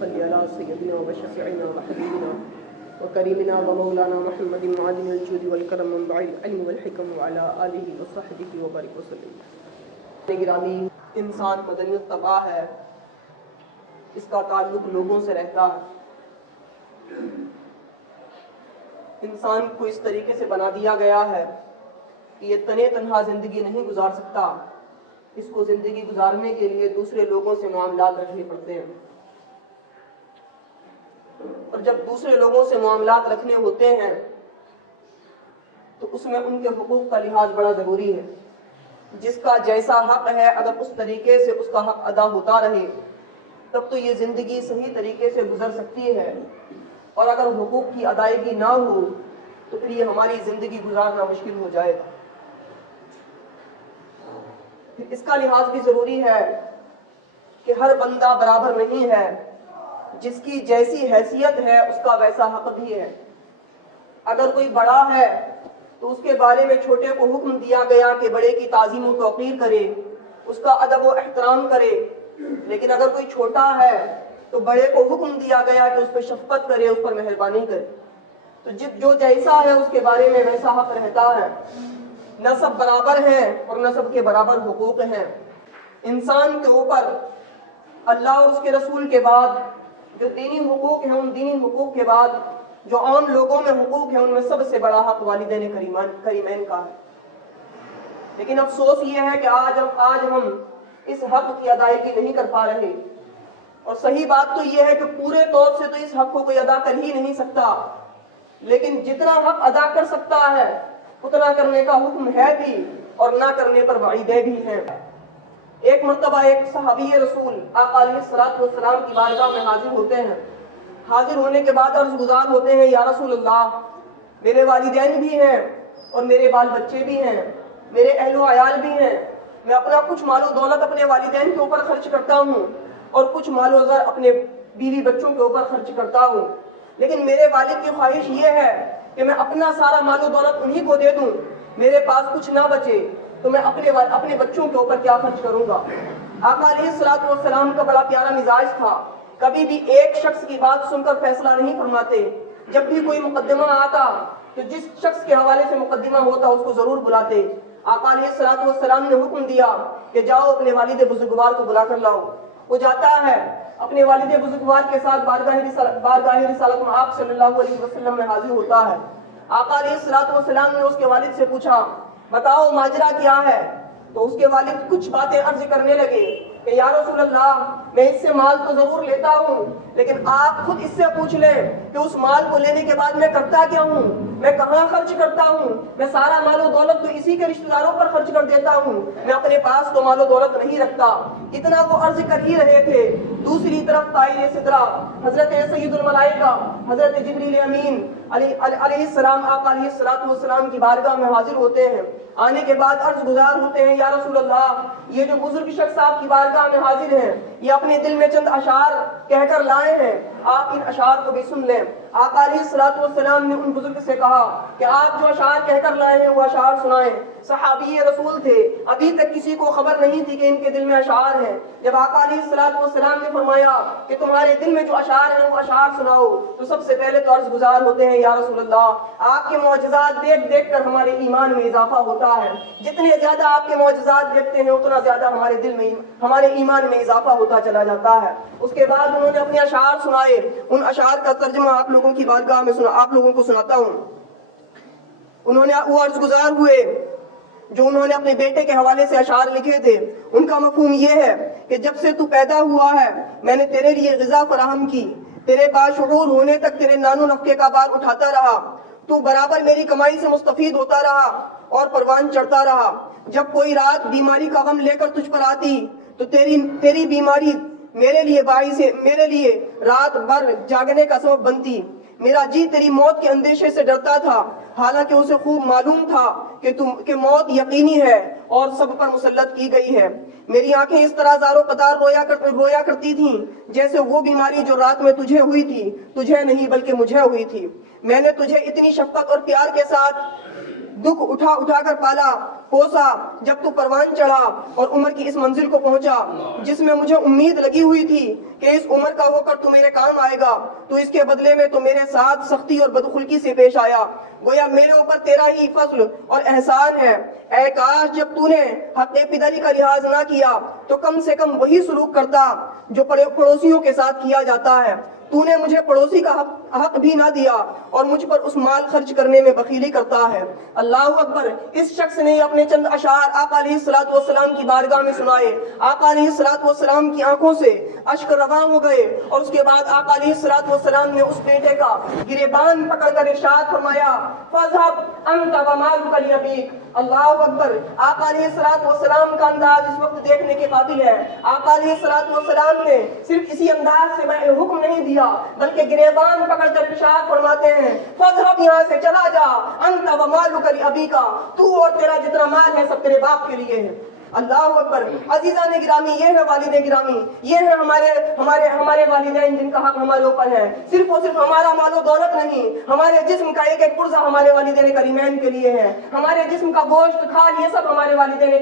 صل علی سیدنا و شفیعنا و حبیبنا و کریمنا و مولانا محمد معدن الجود والکرم منبع العلم والحکم وعلی آلہ و صحبہ وبارک وسلم۔ گرامی، انسان مدنی الطبع ہے، اس کا تعلق لوگوں سے رہتا ہے۔ انسان کو اس طریقے سے بنا دیا گیا ہے کہ یہ تنے تنہا زندگی نہیں گزار سکتا، اس کو زندگی گزارنے کے لیے دوسرے لوگوں سے معاملات رکھنے پڑتے ہیں، اور جب دوسرے لوگوں سے معاملات رکھنے ہوتے ہیں تو اس میں ان کے حقوق کا لحاظ بڑا ضروری ہے۔ جس کا جیسا حق ہے اگر اس طریقے سے اس کا حق ادا ہوتا رہے تب تو یہ زندگی صحیح طریقے سے گزر سکتی ہے، اور اگر حقوق کی ادائیگی نہ ہو تو پھر یہ ہماری زندگی گزارنا مشکل ہو جائے گا۔ اس کا لحاظ بھی ضروری ہے کہ ہر بندہ برابر نہیں ہے، جس کی جیسی حیثیت ہے اس کا ویسا حق بھی ہے۔ اگر کوئی بڑا ہے تو اس کے بارے میں چھوٹے کو حکم دیا گیا کہ بڑے کی تعظیم و توقیر کرے، اس کا ادب و احترام کرے، لیکن اگر کوئی چھوٹا ہے تو بڑے کو حکم دیا گیا کہ اس پہ شفقت کرے، اس پر مہربانی کرے۔ تو جو جیسا ہے اس کے بارے میں ویسا حق رہتا ہے۔ نہ سب برابر ہیں اور نہ سب کے برابر حقوق ہیں۔ انسان کے اوپر اللہ اور اس کے رسول کے بعد جو دینی حقوق ہیں، ان دینی حقوق کے بعد جو عام لوگوں میں حقوق ہیں، ان میں سب سے بڑا حق والدین کریمین کا ہے۔ لیکن افسوس یہ ہے کہ آج ہم اس حق کی ادائیگی نہیں کر پا رہے، اور صحیح بات تو یہ ہے کہ پورے طور سے تو اس حق کو کوئی ادا کر ہی نہیں سکتا، لیکن جتنا حق ادا کر سکتا ہے اتنا کرنے کا حکم ہے بھی، اور نہ کرنے پر وعیدیں بھی ہیں۔ ایک مرتبہ ایک صحابی رسول آقا علیہ الصلوۃ والسلام کی بارگاہ میں حاضر ہوتے ہیں۔ حاضر ہونے کے بعد عرض گزار ہوتے ہیں، یا رسول اللہ، میرے والدین بھی ہیں اور میرے بال بچے بھی ہیں، میرے اہل و عیال بھی ہیں، میں اپنا کچھ مال و دولت اپنے والدین کے اوپر خرچ کرتا ہوں اور کچھ مال و زر اپنے بیوی بچوں کے اوپر خرچ کرتا ہوں، لیکن میرے والد کی خواہش یہ ہے کہ میں اپنا سارا مال و دولت انہی کو دے دوں، میرے پاس کچھ نہ بچے تو میں اپنے بچوں کے اوپر کیا خرچ کروں گا۔ آقا علیہ الصلوۃ والسلام کا بڑا پیارا مزاج تھا، کبھی بھی ایک شخص کی بات سن کر فیصلہ نہیں فرماتے۔ جب بھی کوئی مقدمہ آتا تو جس شخص کے حوالے سے مقدمہ ہوتا اس کو ضرور بلاتے۔ آقا علیہ الصلوۃ والسلام نے حکم دیا کہ جاؤ اپنے والد بزرگوار کو بلا کر لاؤ۔ وہ جاتا ہے، اپنے والد بزرگوار کے ساتھ بارگاہ رسالت آپ صلی اللہ علیہ وسلم میں حاضر ہوتا ہے۔ آقا علیہ الصلوۃ والسلام نے اس کے والد سے پوچھا، بتاؤ ماجرا کیا ہے؟ تو اس کے والد کچھ باتیں عرض کرنے لگے کہ یا رسول اللہ، میں اس سے مال تو ضرور لیتا ہوں، لیکن آپ خود اس سے پوچھ لیں کہ اس مال کو لینے کے بعد میں کرتا کیا ہوں، میں کہاں خرچ کرتا ہوں، میں سارا مال و دولت تو اسی کے رشتہ داروں پر خرچ کر دیتا ہوں، میں اپنے پاس تو مال و دولت نہیں رکھتا۔ اتنا وہ عرض کر ہی رہے تھے، دوسری طرف طائر سدرہ حضرت سید الملائکہ حضرت جبریل امین علیہ السلام آقا علیہ الصلوۃ والسلام کی بارگاہ میں حاضر ہوتے ہیں۔ آنے کے بعد عرض گزار ہوتے ہیں، یا رسول اللہ، یہ جو بزرگ شخص آپ کی بارگاہ میں حاضر ہیں یہ اپنے دل میں چند اشعار کہہ کر لائے ہیں، آپ ان اشعار کو بھی سن لیں۔ آقا علیہ الصلوۃ والسلام نے ان بزرگ سے کہا کہ آپ جو اشعار کہہ کر لائے ہیں وہ اشعار سنائیں۔ صحابی رسول تھے، ابھی تک کسی کو خبر نہیں تھی کہ ان کے دل میں اشعار ہیں۔ جب آقا علیہ الصلوۃ والسلام نے فرمایا کہ تمہارے دل میں جو اشعار ہیں وہ اشعار سناؤ، تو سب سے پہلے تو عرض گزار ہوتے ہیں، یا رسول اللہ، آپ کے معجزات دیکھ دیکھ کر ہمارے ایمان میں اضافہ ہوتا ہے، جتنے زیادہ آپ کے معجزات دیکھتے ہیں اتنا زیادہ ہمارے دل میں ہمارے ایمان میں اضافہ ہوتا چلا جاتا ہے۔ اس کے بعد انہوں نے اپنے اشعار سنائے، ان اشعار کا ترجمہ آپ لوگوں کی بارگاہ میں آپ لوگوں کو سناتا ہوں۔ انہوں نے وہ عرض گزار ہوئے جو انہوں نے اپنے بیٹے کے حوالے سے اشعار لکھے تھے، ان کا مفہوم یہ ہے کہ جب سے تو پیدا ہوا ہے میں نے تیرے لیے غذا فراہم کی، تیرے باشعور ہونے تک تیرے نان و نفقے کا بار اٹھاتا رہا، تو برابر میری کمائی سے مستفید ہوتا رہا اور پروان چڑھتا رہا۔ جب کوئی رات بیماری کا غم لے کر تجھ پر آتی تو تیری بیماری میرے لیے رات بھر جاگنے کا سبب بنتی۔ میرا جی تیری موت کے اندیشے سے ڈرتا تھا، حالانکہ اسے خوب معلوم تھا کہ موت یقینی ہے اور سب پر مسلط کی گئی ہے۔ میری آنکھیں اس طرح زار و قطار رویا کرتی تھیں جیسے وہ بیماری جو رات میں تجھے ہوئی تھی تجھے نہیں بلکہ مجھے ہوئی تھی۔ میں نے تجھے اتنی شفقت اور پیار کے ساتھ دکھ اٹھا اٹھا کر پالا پوسا، جب تو پروان چڑھا اور عمر کی اس منزل کو پہنچا جس میں مجھے امید لگی ہوئی تھی کہ اس عمر کا ہو کر تو میرے کام آئے گا، تو اس کے بدلے میں تو میرے ساتھ سختی اور بدخلقی سے پیش آیا، گویا میرے اوپر تیرا ہی فضل اور احسان ہے۔ اے کاش جب تو نے حق پدری کا لحاظ نہ کیا تو کم سے کم وہی سلوک کرتا جو پڑوسیوں کے ساتھ کیا جاتا ہے۔ تو نے مجھے پڑوسی کا حق بھی نہ دیا اور مجھ پر اس مال خرچ کرنے میں بخیلی کرتا ہے۔ اللہ اکبر۔ اس شخص نے اپنے چند اشعار آقا علیہ السلام کی بارگاہ میں سنائے۔ آقا علیہ السلام کی آنکھوں سے اشک رواں ہو گئے اور اس کے بعد آقا علیہ السلام نے اس بیٹے کا گریبان پکڑ کر ارشاد فرمایا، فَاذْهَبْ أَنْتَ وَمَالُكَ لِأَبِيكَ۔ اللہ اکبر۔ آقا علیہ السلام کا انداز اس وقت دیکھنے کے قابل ہے۔ آقا علیہ السلام نے صرف اسی انداز سے حکم نہیں دیا بلکہ گریبان پکڑ کر ارشاد فرماتے ہیں، فَاذْهَبْ، یہاں سے چلا جا، أَنْتَ وَمَالُكَ لِأَبِيكَ، تو اور تیرا جتنا مال ہے سب تیرے باپ کے لیے ہے۔ اللہ اکبر۔ عزیزان گرامی، یہ ہے والد گرامی، یہ ہے ہمارے والدین جن کا حق ہمارے اوپر ہے۔ صرف اور صرف ہمارا مال و دولت نہیں، ہمارے جسم کا ایک ایک پرزہ ہمارے والدین کریمین کے لیے ہے، ہمارے جسم کا گوشت کھال یہ سب ہمارے والدین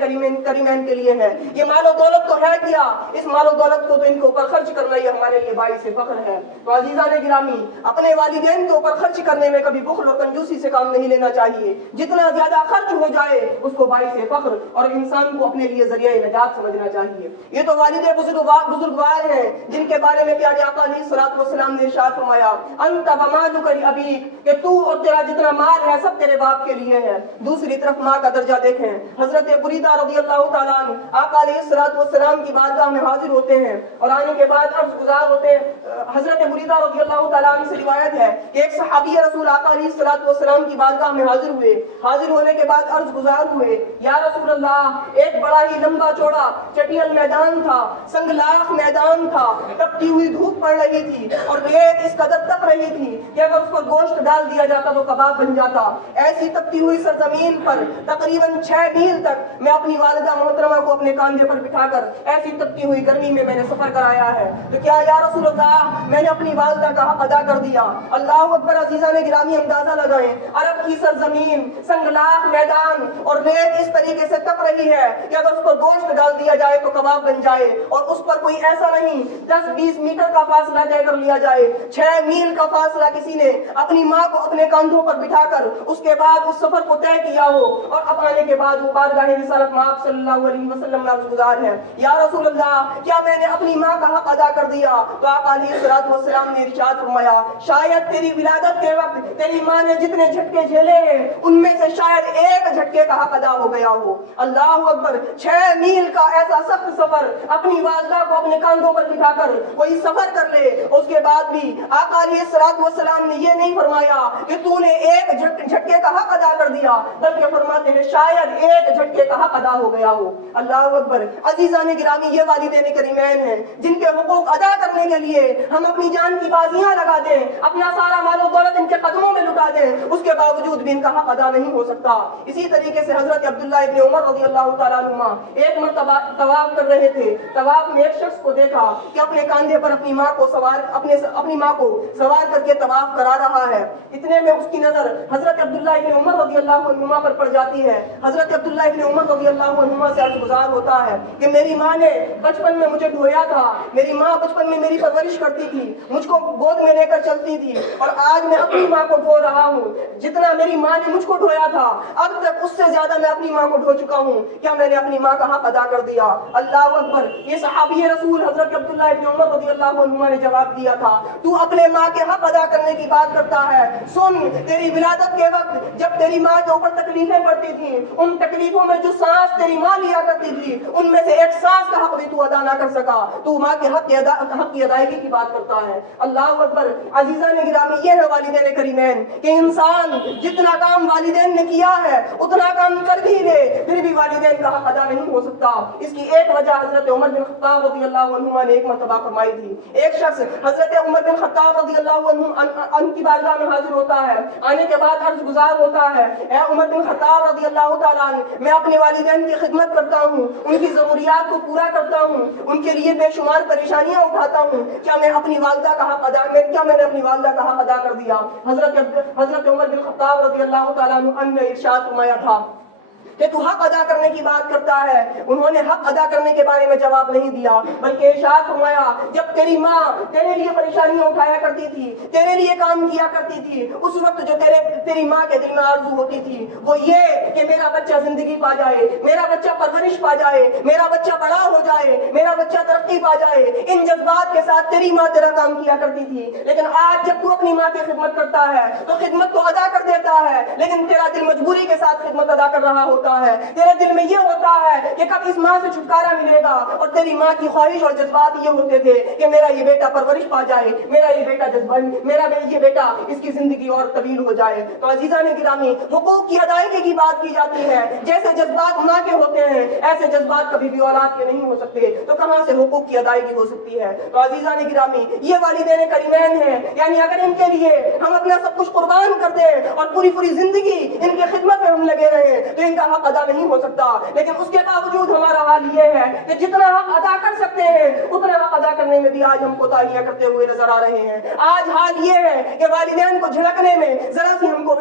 کریمین کے لیے ہے۔ یہ مال و دولت تو ہے کیا، اس مال و دولت کو تو ان کے اوپر خرچ کرنا یہ ہمارے لیے باعث فخر ہے۔ تو عزیزان گرامی، اپنے والدین کے اوپر خرچ کرنے میں کبھی بخل اور کنجوسی سے کام نہیں لینا چاہیے۔ جتنا زیادہ خرچ ہو جائے اس کو باعث فخر اور انسان کو اپنے لیے ذریعہ نجات سمجھنا چاہیے۔ یہ تو والد بزرگوار ہیں جن کے بارے میں پیارے آقا علیہ السلام نے ارشاد فرمایا، انت ومالک لابیک، کہ تو اور تیرا جتنا مال ہے سب تیرے باپ کے لیے ہے۔ دوسری طرف ماں کا درجہ دیکھیں، حضرت بریدہ رضی اللہ تعالیٰ عنہ آقا علیہ السلام کی بارگاہ میں حاضر ہوتے ہیں اور آنے کے بعد عرض گزار ہوتے ہیں۔ حضرت بریدہ رضی اللہ تعالیٰ عنہ سے روایت ہے کہ ایک صحابی رسول آقا علیہ السلام کی بارگاہ میں حاضر ہوئے، حاضر ہونے کے بعد عرض گزار ہوئے، یا رسول اللہ، ایک بڑا ہی لمبا چوڑا چٹیل میدان تھا، سنگلاخ میدان تھا، تپتی ہوئی دھوپ پڑ رہی تھی اور ریت اس قدر تپ رہی تھی کہ اگر اس پر گوشت ڈال دیا جاتا تو کباب بن جاتا۔ ایسی تپتی ہوئی سرزمین پر تقریباً 6 میل تک میں اپنی والدہ محترمہ کو اپنے کاندھے پر بٹھا کر ایسی تپتی ہوئی گرمی میں نے سفر کرایا ہے، تو کیا یا رسول اللہ میں نے اپنی والدہ کا حق ادا کر دیا؟ اللہ اکبر۔ عزیزان گرامی، اندازہ لگائیں، عرب کی سرزمین، سنگلاخ میدان اور ریت اس طریقے سے تپ رہی ہے کہ اگر اس پر گوشت ڈال دیا جائے تو کباب بن جائے، اور اس پر کوئی ایسا نہیں 10-20 میٹر کا فاصلہ طے کر لیا جائے، 6 میل کا فاصلہ کسی نے اپنی ماں کو اپنے کاندھوں پر بٹھا کر اس کے بعد اس سفر کو طے کیا ہو اور اب آنے کے بعد وہ بارگاہ رسالت میں آپ صلی اللہ علیہ وسلم عرض گزار ہے، یا رسول اللہ کیا میں نے اپنی ماں کا حق ادا کر دیا؟ تو آقا علیہ السلام نے ارشاد فرمایا، شاید تیری ولادت کے وقت تیری ماں نے جتنے جھٹکے جھیلے ہیں ان میں سے شاید ایک جھٹکے کا حق ادا ہو گیا ہو۔ اللہ اکبر۔ 6 میل کا ایسا سخت سفر اپنی والدہ کو اپنے کاندھوں پر بٹھا کر کوئی سفر کر لے، اس کے بعد بھی آقا علیہ السلام نے یہ نہیں فرمایا کہ تو نے ایک جھٹکے کا حق ادا کر دیا، بلکہ فرماتے ہیں شاید ایک جھٹکے کا حق ادا ہو گیا ہو۔ اللہ اکبر۔ عزیزان گرامی، یہ والدین کریمین ہیں جن کے حقوق ادا کرنے کے لیے ہم اپنی جان کی بازیاں لگا دیں، اپنا سارا مال و دولت ان کے قدموں میں لٹا دیں، اس کے باوجود بھی ان کا حق ادا نہیں ہو سکتا۔ اسی طریقے سے حضرت عبداللہ ابن عمر رضی اللہ تعالیٰ عنہما ایک مرتبہ طواف کر رہے تھے، طواف میں ایک شخص کو دیکھا کہ اپنے کاندھے پر اپنی ماں کو سوار کر کے طواف کرا رہا ہے۔ اتنے میں اس کی نظر حضرت عبداللہ ابن عمر رضی اللہ عنہما پر پڑ جاتی ہے۔ حضرت عبداللہ ابن عمر رضی اللہ عنہما سے عرض گزار ہوتا ہے کہ میری ماں نے بچپن میں مجھے ڈھویا تھا، میری ماں بچپن میں میری پرورش کرتی تھی، مجھ کو گود میں لے کر چلتی تھی، اور آج میں اپنی ماں کو ڈھو رہا ہوں۔ جتنا میری ماں نے مجھ کو ڈھویا تھا اب تک اس سے زیادہ میں اپنی ماں کو ڈھو چکا ہوں، کیا میں نے اپنی ماں کا حق ادا کر دیا؟ اللہ اکبر۔ یہ صحابی رسول حضرت عبداللہ ابن عمر رضی اللہ عنہما نے جواب دیا تھا، تو اپنے ماں کے حق ادا کرنے کی بات کرتا ہے، سن، تیری ولادت کے وقت جب تیری ماں کے اوپر تکلیفیں پڑتی تھیں، ان تکلیفوں میں جو سانس تیری ماں لیا کرتی تھی ان میں سے ایک سانس کا حق بھی تو ادا نہ کر سکا، تو ماں کے حق کی ادائیگی کی بات کرتا ہے۔ اللہ اکبر۔ عزیزان گرامی، یہ ہے والدین کریمین کہ انسان جتنا کام والدین نے کیا ہے اتنا کام کر بھی لے پھر بھی والدین کا حق ادا نہیں ہو سکتا، اس کی ایک وجہ حضرت عمر بن خطاب رضی اللہ عنہ نے ایک مرتبہ فرمائی تھی. ایک شخص حضرت عمر بن خطاب رضی اللہ عنہ کی بارگاہ میں حاضر ہوتا ہے، آنے کے بعد عرض گزار ہوتا ہے، اے عمر بن خطاب رضی اللہ تعالیٰ عنہ، میں اپنے والدین کی خدمت کرتا ہوں، ان کی ضروریات کو پورا کرتا ہوں، ان کے لیے بے شمار پریشانیاں اٹھاتا ہوں، کیا میں اپنی والدہ کا حق ادا میں نے اپنی والدہ کا حق ادا کر دیا؟ حضرت عمر بن خطاب رضی اللہ تعالیٰ عنہ نے ارشاد فرمایا تھا کہ تو حق ادا کرنے کی بات کرتا ہے. انہوں نے حق ادا کرنے کے بارے میں جواب نہیں دیا، بلکہ ارشاد فرمایا جب تیری ماں تیرے لیے پریشانیاں اٹھایا کرتی تھی، تیرے لیے کام کیا کرتی تھی، اس وقت جو تیری ماں کے دل میں آرزو ہوتی تھی وہ یہ کہ میرا بچہ زندگی پا جائے، میرا بچہ پرورش پا جائے، میرا بچہ بڑا ہو جائے، میرا بچہ ترقی پا جائے. ان جذبات کے ساتھ تیری ماں تیرا کام کیا کرتی تھی. لیکن آج جب تو اپنی ماں کی خدمت کرتا ہے تو خدمت تو ادا کر دیتا ہے، لیکن تیرا دل مجبوری کے ساتھ خدمت ادا کر رہا ہوتا ہے. تیرے دل میں یہ ہوتا ہے کہ کب اس ماں سے چھٹکارا ملے گا، اور تیری ماں کی خواہش اور جذبات یہ ہوتے تھے کہ میرا یہ بیٹا پرورش پا جائے، میرا یہ بیٹا اس کی زندگی اور طویل ہو جائے. تو عزیزان گرامی، حقوق کی ادائیگی کی بات کی جاتی ہے. جیسے جذبات ماں کے ہوتے ہیں ایسے جذبات کبھی بھی اولاد کے نہیں ہو سکتے، تو کہاں سے حقوق کی ادائیگی ہو سکتی ہے؟ تو عزیزان گرامی، یہ والدین کریمین ہیں، یعنی اگر ان کے لیے ہم اپنا سب کچھ قربان کر دیں اور پوری زندگی ان کی خدمت میں ہم لگے رہے تو ان کا حق ادا نہیں ہو سکتا. لیکن اس کے باوجود ہمارا حال یہ ہے کہ جتنا حق ادا کر سکتے ہیں اتنا حق ادا کرنے میں بھی آج ہم کوتاہیاں کرتے ہوئے نظر آ رہے ہیں. آج حال یہ ہے کہ والدین کو جھڑکنے میں ذرا سا ہم کو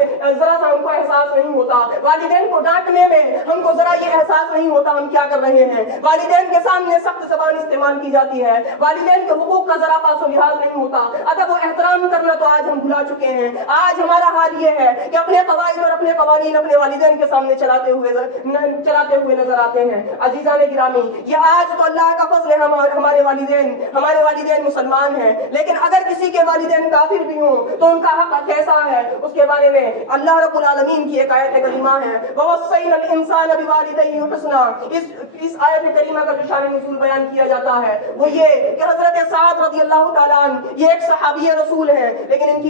احساس نہیں ہوتا، والدین کو ڈانٹنے میں ہم کو ذرا یہ احساس نہیں ہوتا ہم کیا کر رہے ہیں. والدین کے سامنے سخت زبان استعمال کی جاتی ہے، والدین کے حقوق کا ذرا پاس و لحاظ نہیں ہوتا، ادب و احترام کرنا تو آج ہم بھلا چکے ہیں. آج ہمارا حال یہ ہے کہ اپنے قواعد اور اپنے قوانین اپنے والدین کے سامنے چلاتے ہوئے نظر آتے ہیں. عزیزان گرامی، یہ آج تو اللہ کا فضل ہے، ہمارے والدین مسلمان ہیں، لیکن اگر کسی کے والدین کافر بھی ہوں تو ان کا حق کیسا ہے اس کے بارے میں اللہ رب العالمین کی ایک آیت کریمہ ہے، وَوَصَّيْنَا الْإِنسَانَ بِوَالِدَيْهِ حُسْنًا. اس آیت کریمہ کا شان نزول بیان کیا جاتا ہے وہ یہ کہ حضرت سعد رضی اللہ تعالیٰ عنہ یہ ایک صحابی رسول ہے، لیکن ان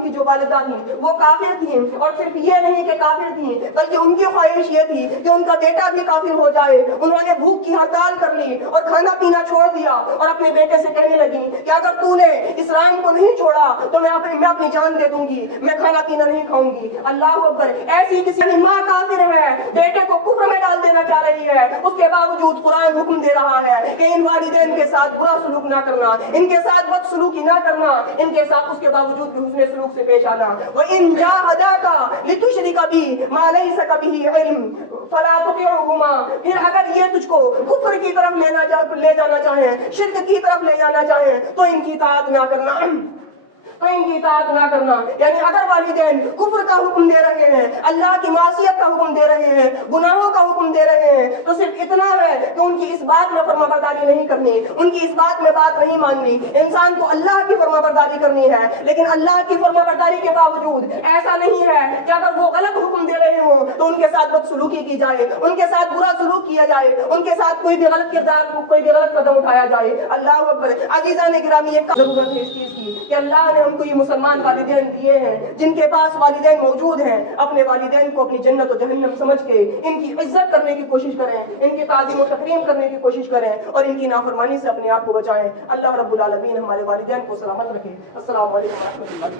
کی جو والدہ تھیں وہ کافر تھیں، اور صرف یہ نہیں کہ کافر تھیں بلکہ ان کی خواہش یہ تھی کہ ان کا بیٹا بھی کافر ہو جائے. انہوں نے بھوک کی ہڑتال کر لی اور کھانا پینا چھوڑ دیا اور اپنے بیٹے سے کہنے لگی کہ اگر تو نے اسلام کو نہیں چھوڑا تو میں اپنی جان دے دوں گی، میں کھانا پینا نہیں کھاؤں گی. اللہ اکبر! ایسی کسی ماں کافر ہے، بیٹے کو کفر میں ڈال دینا چاہ رہی ہے، اس کے باوجود قرآن حکم دے رہا ہے کہ ان والدین کے ساتھ برا سلوک نہ کرنا، ان کے ساتھ بد سلوکی نہ کرنا، ان کے ساتھ اس کے باوجود بھی حسن سلوک سے پیش آنا. وَإِن جَاهَدَاكَ لِتُشْرِكَ بِي مَا لَيْسَ بِهِ عِلْمٌ فَلَا تُطِعْهُمَا. پھر اگر یہ تجھ کو کفر کی طرف لے جانا چاہیں، شرک کی طرف لے جانا چاہیں تو ان کی اطاعت نہ کرنا. یعنی اگر والدین کفر کا حکم دے رہے ہیں، اللہ کی معصیت کا حکم دے رہے ہیں، گناہوں کا حکم دے رہے ہیں، تو صرف اتنا ہے کہ ان کی اس بات میں فرمانبرداری نہیں کرنی، ان کی اس بات میں بات نہیں ماننی. انسان کو اللہ کی فرمانبرداری کرنی ہے، لیکن اللہ کی فرمانبرداری کے باوجود ایسا نہیں ہے کہ اگر وہ غلط حکم دے رہے ہوں تو ان کے ساتھ بدسلوکی کی جائے، ان کے ساتھ برا سلوک کیا جائے، ان کے ساتھ کوئی بھی غلط قدم اٹھایا جائے. اللہ اکبر! عزیزان گرامی، ایک ضرورت ہے اس چیز کی کہ اللہ نے ہم کو یہ مسلمان والدین دیے ہیں جن کے پاس والدین موجود ہیں. اپنے والدین کو اپنی جنت و جہنم سمجھ کے ان کی عزت کرنے کی کوشش کریں، ان کی تعظیم و تکریم کرنے کی کوشش کریں اور ان کی نافرمانی سے اپنے آپ کو بچائیں. اللہ رب العالمین ہمارے والدین کو سلامت رکھے. السلام علیکم و رحمۃ اللہ.